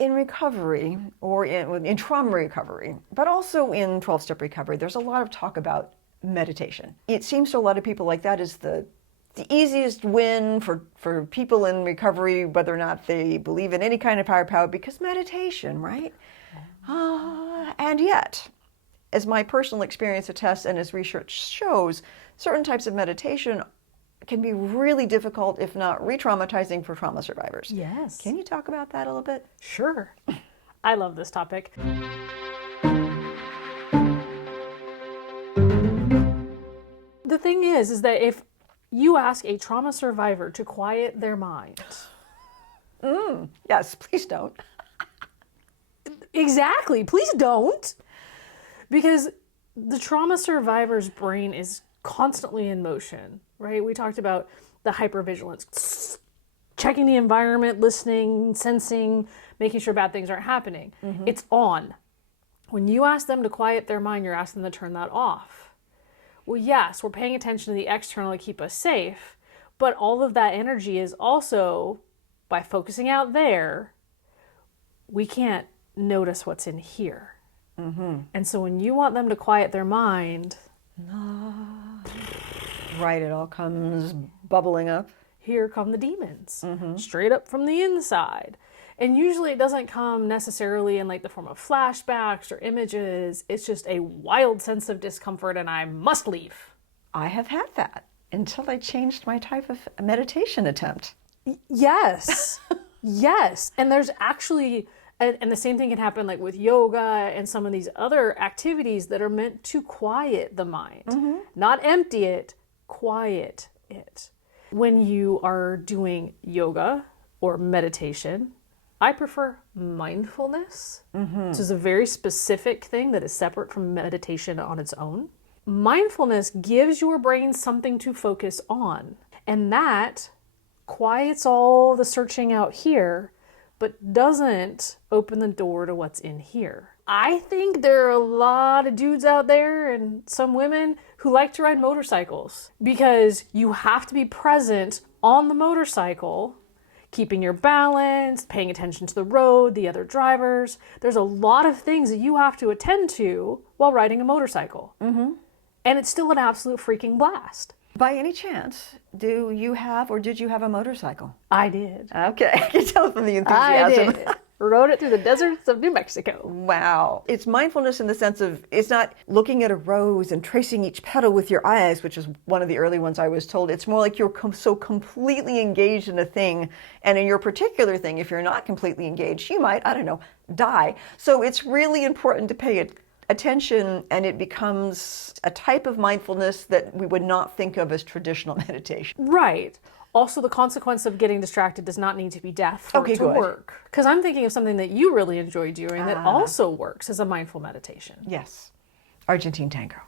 in recovery, or in trauma recovery, but also in 12-step recovery, there's a lot of talk about meditation. It seems to a lot of people like that is the easiest win for people in recovery, whether or not they believe in any kind of higher power, because meditation, right? And yet, as my personal experience attests and as research shows, certain types of meditation can be really difficult, if not re-traumatizing, for trauma survivors. Yes. Can you talk about that a little bit? Sure. I love this topic. The thing is that if you ask a trauma survivor to quiet their mind. Yes, please don't. Exactly. Please don't. Because the trauma survivor's brain is constantly in motion, right? We talked about the hypervigilance, checking the environment, listening, sensing, making sure bad things aren't happening. It's on. When you ask them to quiet their mind, you're asking them to turn that off. Well, yes, we're paying attention to the external to keep us safe, but all of that energy is also, by focusing out there, we can't notice what's in here. And so when you want them to quiet their mind, Right, it all comes bubbling up. here come the demons, straight up from the inside. And usually it doesn't come necessarily in like the form of flashbacks or images. It's just a wild sense of discomfort and I must leave. I have had that until I changed my type of meditation attempt. Yes. Yes. And there's actually, and the same thing can happen like with yoga and some of these other activities that are meant to quiet the mind, not empty it, quiet it. When you are doing yoga or meditation, I prefer mindfulness, which is a very specific thing that is separate from meditation on its own. Mindfulness gives your brain something to focus on, and that quiets all the searching out here, but doesn't open the door to what's in here. I think there are a lot of dudes out there and some women who like to ride motorcycles because you have to be present on the motorcycle, keeping your balance, paying attention to the road, the other drivers. There's a lot of things that you have to attend to while riding a motorcycle. And it's still an absolute freaking blast. By any chance, do you have or did you have a motorcycle? I did. Okay, I can tell from the I enthusiasm. did. Rode it through the deserts of New Mexico. Wow. It's mindfulness in the sense of, it's not looking at a rose and tracing each petal with your eyes, which is one of the early ones I was told. It's more like you're so completely engaged in a thing. And in your particular thing, if you're not completely engaged, you might, I don't know, die. So it's really important to pay attention, and it becomes a type of mindfulness that we would not think of as traditional meditation. Right. Also, the consequence of getting distracted does not need to be death for it to work. Because I'm thinking of something that you really enjoy doing that also works as a mindful meditation. Yes. Argentine Tango.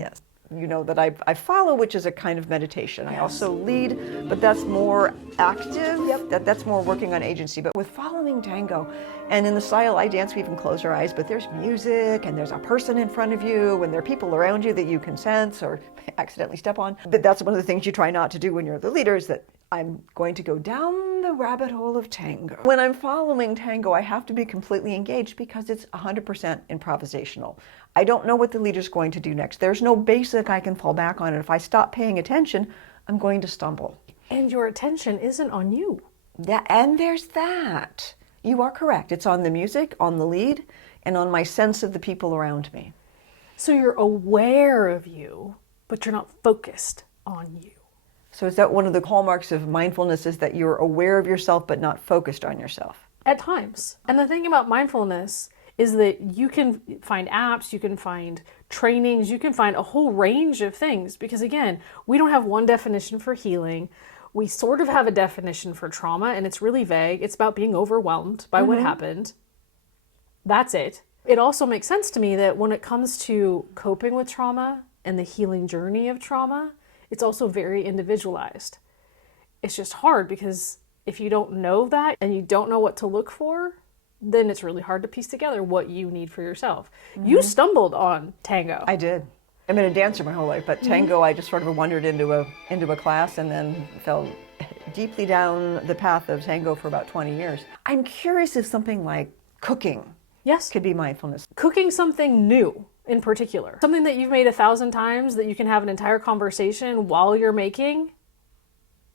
Yes. You know that I follow, which is a kind of meditation. I also lead, but that's more active. That's more working on agency. But with following Tango, and in the style I dance, we even close our eyes, but there's music, and there's a person in front of you, and there are people around you that you can sense or accidentally step on. But that's one of the things you try not to do when you're the leader, is that I'm going to go down the rabbit hole of Tango. When I'm following Tango, I have to be completely engaged because it's 100% improvisational. I don't know what the leader's going to do next. There's no basic I can fall back on, and if I stop paying attention, I'm going to stumble. And your attention isn't on you. Yeah, and there's that. You are correct. It's on the music, on the lead, and on my sense of the people around me. So you're aware of you, but you're not focused on you. So is that one of the hallmarks of mindfulness, is that you're aware of yourself but not focused on yourself? At times. And the thing about mindfulness is that you can find apps, you can find trainings, you can find a whole range of things. Because again, we don't have one definition for healing. We sort of have a definition for trauma, and it's really vague. It's about being overwhelmed by what happened. That's it. It also makes sense to me that when it comes to coping with trauma and the healing journey of trauma, it's also very individualized. It's just hard because if you don't know that and you don't know what to look for, then it's really hard to piece together what you need for yourself. You stumbled on Tango. I did. I've been a dancer my whole life, but Tango, I just sort of wandered into a class and then fell deeply down the path of Tango for about 20 years. I'm curious if something like cooking Yes. could be mindfulness. Cooking something new in particular, something that you've made 1,000 times that you can have an entire conversation while you're making.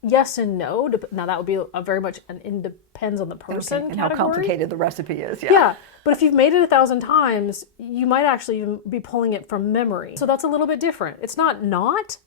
Yes and no. Now that would be a very much depends on the person And category. how complicated the recipe is. Yeah, but if you've made it 1,000 times, you might actually even be pulling it from memory. So that's a little bit different. It's not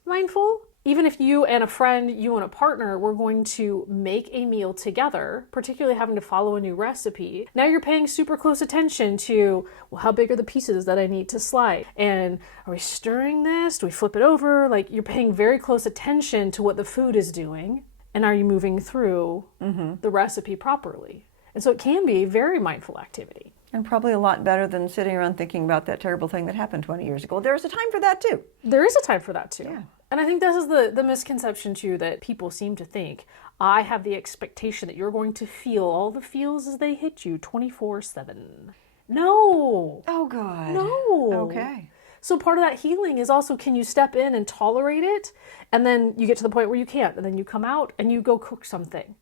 mindful. Even if you and a friend, you and a partner, were going to make a meal together, particularly having to follow a new recipe, now you're paying super close attention to, well, how big are the pieces that I need to slice? And are we stirring this? Do we flip it over? Like, you're paying very close attention to what the food is doing. And are you moving through the recipe properly? And so it can be a very mindful activity. And probably a lot better than sitting around thinking about that terrible thing that happened 20 years ago. There's a time for that too. There is a time for that too. Yeah. And I think this is the misconception too, that people seem to think, I have the expectation that you're going to feel all the feels as they hit you 24/7. No. Oh, God. No. Okay. So part of that healing is also, can you step in and tolerate it? And then you get to the point where you can't. And then you come out and you go cook something.